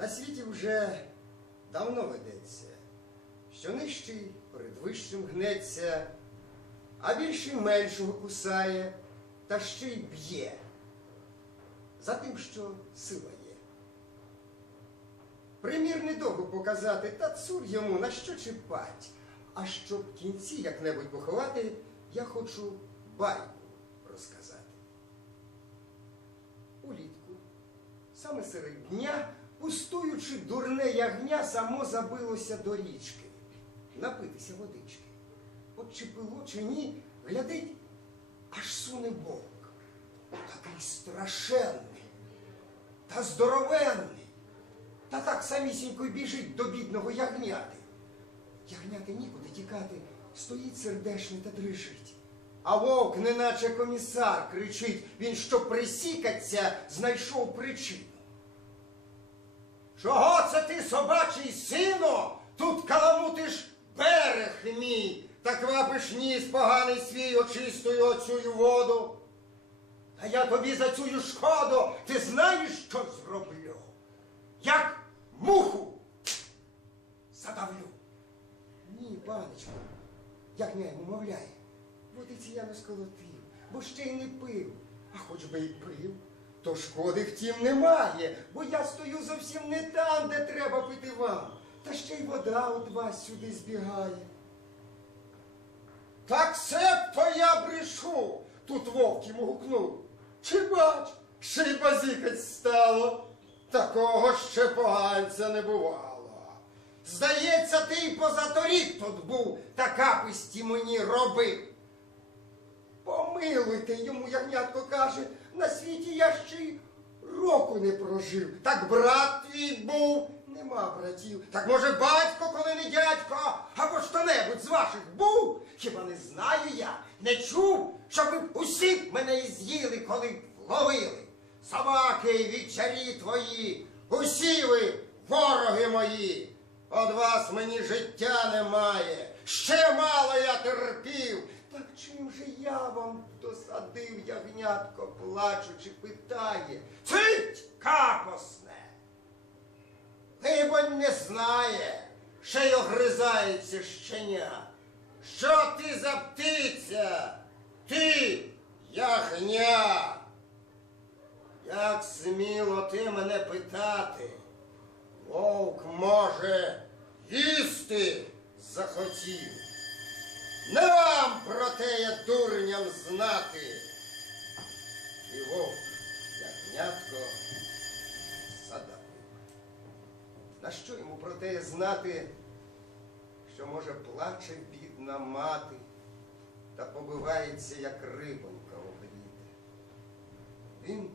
На світі вже давно ведеться, що нижчий перед вищим гнеться, а більший меншого кусає, та ще й б'є за тим, що сила є. Примір недовго показати, та цур йому на що чіпать. А щоб в кінці як-небудь поховати, я хочу байку розказати. Улітку, саме серед дня, пустуючи дурне ягня, само забилося до річки, напитися водички. От чи пило, чи ні, глядить, аж суне вовк. Такий страшенний та здоровенний. Та так самісінько й біжить до бідного ягняти. Ягняти нікуди тікати, стоїть сердешний та дрижить. А вовк, неначе комісар, кричить, він, що присікаться, знайшов причину. Чого це ти, собачий сино, тут каламутиш берег мій, та квапиш ніс поганий свій очистою оцю воду? А я тобі за цю шкоду, ти знаєш, що зроблю? Як муху задавлю. Ні, панечко, як не мовляє, водиці я не сколотив, бо ще й не пив. А хоч би й пив, то шкоди втім немає, бо я стою зовсім не там, де треба пити вам. Та ще й вода от вас сюди збігає. Так себто я брешу, тут вовк йому гукнув. Чи бач, ще й базікать стало. Такого ще поганця не бувало. Здається, ти й позаторік тут був, та каписті мені робив. Помилуйте, йому ягнятко каже, на світі я ще й року не прожив. Так брат твій був, нема братів. Так може батько, коли не дядько, або хто-небудь з ваших був? Хіба не знаю я, не чув, щоб усі мене і з'їли, коли б ловили. Собаки й вівчарі твої, усі ви вороги мої. Од вас мені життя немає. Ще мало я терпів. Так чим же я вам досадив, ягнятко, плачучи, питає. Цить, капосне! Либонь не знає, ще й огризається щеня. Що ти за птиця? Ти, ягня! Як сміло ти мене питати? Вовк може дурням знати. І вовк, ягнятко, задавив. На що йому про те знати, що може плаче бідна мати та побивається, як рибонька обріде. Він